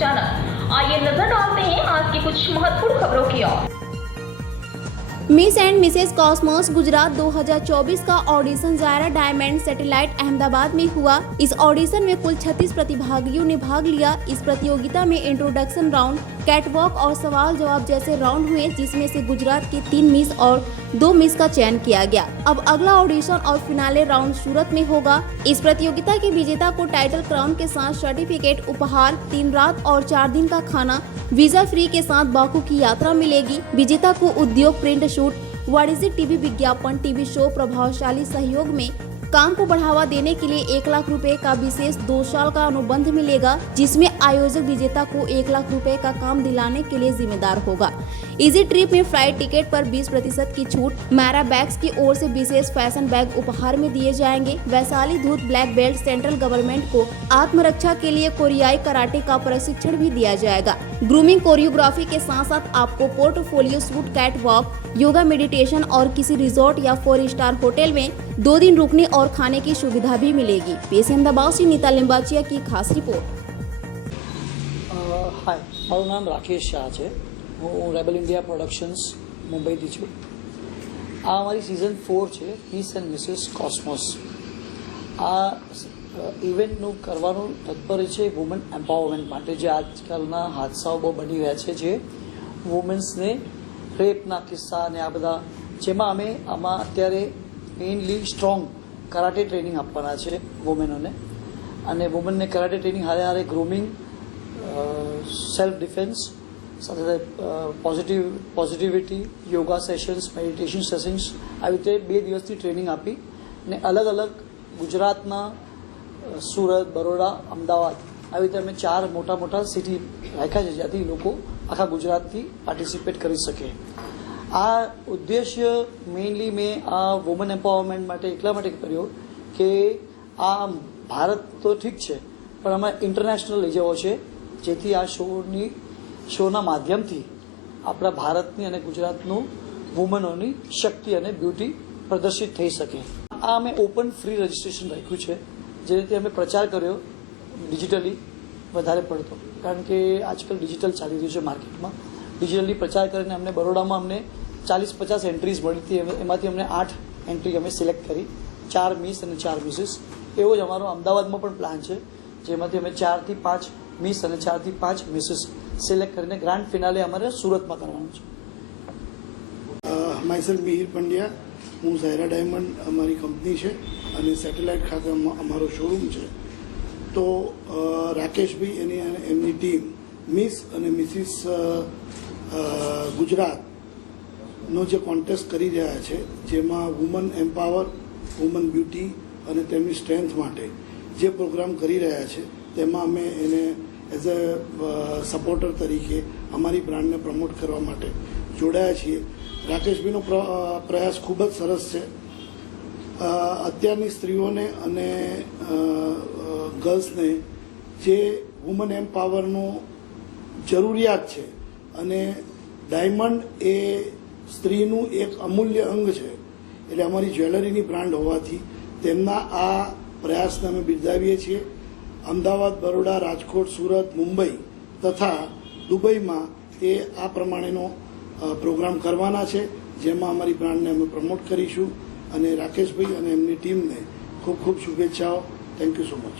अचानक। आइए नजर डालते हैं आज की कुछ महत्वपूर्ण खबरों की ओर। Miss and Mrs Cosmos Gujarat 2024 का audition Zaira Diamond Satellite Ahmedabad में हुआ। इस ऑडिशन में कुल 36 प्रतिभागियों ने भाग लिया। इस प्रतियोगिता में इंट्रोडक्शन राउंड, कैटवॉक और सवाल जवाब जैसे राउंड हुए, जिसमें से गुजरात की 3 मिस और 2 मिस का चयन किया गया। अब अगला ऑडिशन और फिनाले राउंड सूरत में होगा। इस प्रतियोगिता के विजेता को टाइटल क्राउन के साथ सर्टिफिकेट, उपहार, 3 रात और 4 दिन का खाना, वीजा फ्री के साथ बाकू की यात्रा मिलेगी। विजेता को उद्योग, प्रिंट शूट, वाणिज्यिक टीवी विज्ञापन, टीवी शो, प्रभावशाली सहयोग में काम को बढ़ावा देने के लिए 1 लाख रुपए का विशेष 2 साल का अनुबंध मिलेगा, जिसमें आयोजक विजेता को 1 लाख रुपए का काम दिलाने के लिए जिम्मेदार होगा। इजी ट्रिप में फ्लाइट टिकट पर 20% की छूट, मैरा बैग्स की ओर से विशेष फैशन बैग उपहार में दिए जाएंगे। वैशाली धूत ब्लैक बेल्ट सेंट्रल गवर्नमेंट को आत्मरक्षा के लिए कोरियाई कराटे का प्रशिक्षण भी दिया जाएगा। ग्रूमिंग कोरियोग्राफी के साथ साथ आपको portfolio shoot, catwalk, yoga, meditation और किसी रिजॉर्ट या 4 स्टार होटल में 2 दिन रुकने और खाने की सुविधा भी मिलेगी। पेश अहमदाबाद से नीता लिंबाचिया की खास रिपोर्ट। हाय, મારું નામ રાકેશ શાહ છે। હું રેબલ ઇન્ડિયા પ્રોડક્શન્સ મુંબઈથી છું। આ અમારી સિઝન 4 છે, મિસ એન્ડ મિસિસ કોસ્મોસ। આ ઇવેન્ટનું કરવાનું તત્પર છે વુમન એમ્પાવરમેન્ટ માટે, જે આજકાલના હાદસાઓ બહુ બની રહ્યા છે, જે વુમેન્સને રેપના કિસ્સા અને આ બધા, જેમાં અમે આમાં અત્યારે મેઇનલી સ્ટ્રોંગ કરાટે ટ્રેનિંગ આપવાના છે વુમેનોને, અને વુમનને કરાટે ટ્રેનિંગ હારે હારે ગ્રૂમિંગ, સેલ્ફ ડિફેન્સ, સાથે સાથે positivity, yoga sessions, meditation sessions, આવી રીતે 2 દિવસની ટ્રેનિંગ આપી અને અલગ અલગ ગુજરાતના સુરત, બરોડા, અમદાવાદ, આવી રીતે અમે 4 મોટા મોટા સિટી રાખ્યા છે, જ્યાંથી લોકો આખા ગુજરાતથી પાર્ટિસિપેટ કરી શકે। આ ઉદ્દેશ્ય મેઇનલી મેં આ વુમન એમ્પાવરમેન્ટ માટે એટલા માટે કર્યો કે આ ભારત તો ઠીક છે, પણ અમે ઇન્ટરનેશનલ લઈ જવો છે, જેથી આ શોના માધ્યમથી આપણા ભારતની અને ગુજરાતનું વુમનોની શક્તિ અને બ્યુટી પ્રદર્શિત થઈ શકે। આ અમે ઓપન ફ્રી રજિસ્ટ્રેશન રાખ્યું છે, જે રીતે અમે પ્રચાર કર્યો ડિજિટલી વધારે પડતો, કારણ કે આજકાલ ડિજિટલ ચાલી રહ્યું છે માર્કેટમાં। ડિજિટલી પ્રચાર કરીને અમને બરોડામાં અમને 40-50 એન્ટ્રીઝ મળી હતી, એમાંથી અમને 8 એન્ટ્રી અમે સિલેક્ટ કરી, 4 મિસ અને 4 મિસિસ। એવો જ અમારો અમદાવાદમાં પણ પ્લાન છે, જેમાંથી અમે 4 થી 5 મિસ અને 4 થી 5 મિસિસ સિલેક્ટ કરીને ગ્રાન્ડ ફિનાલે અમારે સુરતમાં કરવાનું છે। માયસેલ્ફ મિહિર પંડ્યા, હું ઝાયરા ડાયમંડ અમારી કંપની છે અને સેટેલાઇટ ખાતે અમારો શોરૂમ છે। તો રાકેશભાઈ એમની ટીમ મિસ અને મિસિસ ગુજરાતનો જે કોન્ટેસ્ટ કરી રહ્યા છે, જેમાં વુમન એમ્પાવર, વુમન બ્યુટી અને તેમની સ્ટ્રેન્થ માટે જે પ્રોગ્રામ કરી રહ્યા છે, તેમાં અમે એને એઝ અ સપોર્ટર તરીકે અમારી બ્રાન્ડને પ્રમોટ કરવા માટે જોડાયા છીએ। રાકેશભાઈનો પ્રયાસ ખૂબ જ સરસ છે। અત્યારની સ્ત્રીઓને અને ગર્લ્સને જે વુમન એમ્પાવરનો જરૂરિયાત છે, અને ડાયમંડ એ સ્ત્રીનું એક અમૂલ્ય અંગ છે, એટલે અમારી જ્વેલરીની બ્રાન્ડ હોવાથી તેમના આ પ્રયાસને અમે બિરદાવીએ છીએ। અમદાવાદ, બરોડા, રાજકોટ, સુરત, મુંબઈ તથા દુબઈમાં એ આ પ્રમાણેનો પ્રોગ્રામ કરવાના છે, જેમાં અમારી બ્રાન્ડને અમે પ્રમોટ કરીશું। અને રાકેશભાઈ અને એમની ટીમને ખૂબ ખૂબ શુભેચ્છાઓ। Thank you so much.